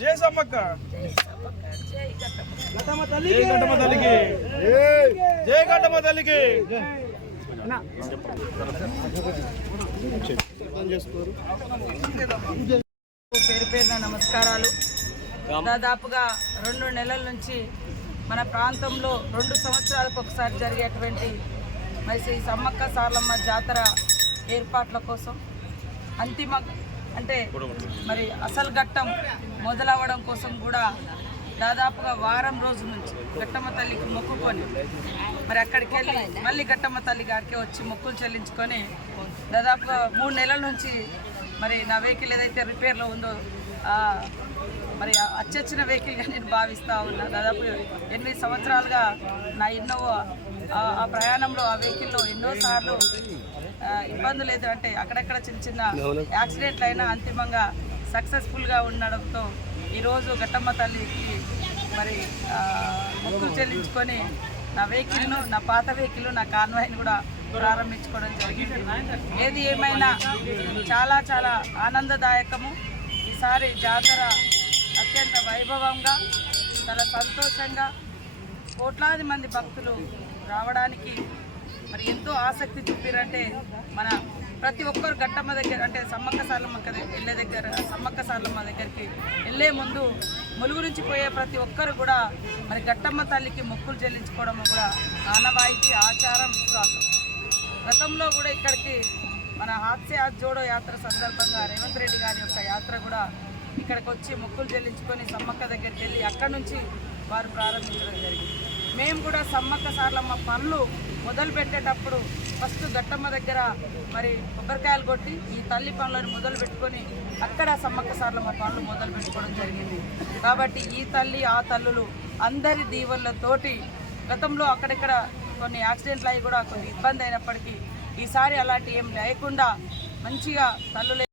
జై సమ్మక్క, జై గడ్డమ్మ తల్లికి, జై గడ్డమ్మ తల్లికి. పేరు పేరున నమస్కారాలు. దాదాపుగా 2 నెలల నుంచి మన ప్రాంతంలో 2 సంవత్సరాలకు ఒకసారి జరిగేటువంటి మరి శ్రీ సమ్మక్క సారలమ్మ జాతర ఏర్పాట్ల కోసం అంతిమ అంటే మరి అసలు ఘట్టం మొదలవ్వడం కోసం కూడా దాదాపుగా వారం రోజుల నుంచి గట్టమ్మ తల్లికి మొక్కుకొని మరి అక్కడికి వెళ్ళి మళ్ళీ గట్టమ్మ తల్లి గారికి వచ్చి మొక్కులు చెల్లించుకొని దాదాపుగా 3 నెలల నుంచి మరి నా వెహికల్ ఏదైతే రిపేర్లో ఉందో మరి అచ్చొచ్చిన వెహికల్గా నేను భావిస్తూ ఉన్నా. దాదాపు 8 సంవత్సరాలుగా నా ఇన్నోవా ఆ ప్రయాణంలో ఆ వెహికల్లో ఎన్నోసార్లు ఇబ్బందులు అంటే అక్కడక్కడ చిన్న చిన్న యాక్సిడెంట్లు అయినా అంతిమంగా సక్సెస్ఫుల్గా ఉండడంతో ఈరోజు గట్టమ్మ తల్లికి మరి మొక్కులు చెల్లించుకొని నా వెహికల్ను, నా పాత వెహికల్, నా కాన్వాయ్ని కూడా ప్రారంభించుకోవడం జరిగింది. ఏది ఏమైనా చాలా చాలా ఆనందదాయకము. ఈసారి జాతర అత్యంత వైభవంగా చాలా సంతోషంగా కోట్లాది మంది భక్తులు రావడానికి మరి ఎంతో ఆసక్తి చూపిరంటే మన ప్రతి ఒక్కరు గట్టమ్మ దగ్గర అంటే సమ్మక్క సారలమ్మ సమ్మక్క సారలమ్మ దగ్గరికి వెళ్ళే ముందు ములుగు నుంచి పోయే ప్రతి ఒక్కరు కూడా మరి గట్టమ్మ తల్లికి మొక్కులు చెల్లించుకోవడం కూడా ఆనవాయితీ, ఆచారం, విశ్వాసం. గతంలో కూడా ఇక్కడికి మన హాత్సే హాత్ జోడో యాత్ర సందర్భంగా రేవంత్ రెడ్డి గారి యొక్క యాత్ర కూడా ఇక్కడికి వచ్చి మొక్కులు చెల్లించుకొని సమ్మక్క దగ్గరికి వెళ్ళి అక్కడి నుంచి వారు ప్రారంభించడం జరిగింది. మేము కూడా సమ్మక్క సారలమ్మ పనులు మొదలు పెట్టేటప్పుడు ఫస్ట్ గట్టమ్మ దగ్గర మరి కొబ్బరికాయలు కొట్టి ఈ తల్లి పనులను మొదలు పెట్టుకొని అక్కడ సమ్మక్క సారలమ్మ పనులు మొదలు పెట్టుకోవడం జరిగింది. కాబట్టి ఈ తల్లి ఆ తల్లులు అందరి దీవెనలతోటి గతంలో అక్కడిక్కడ కొన్ని యాక్సిడెంట్లు అయ్యి కూడా కొన్ని ఇబ్బంది అయినప్పటికీ ఈసారి అలాంటి ఏం లేకుండా మంచిగా తల్లులే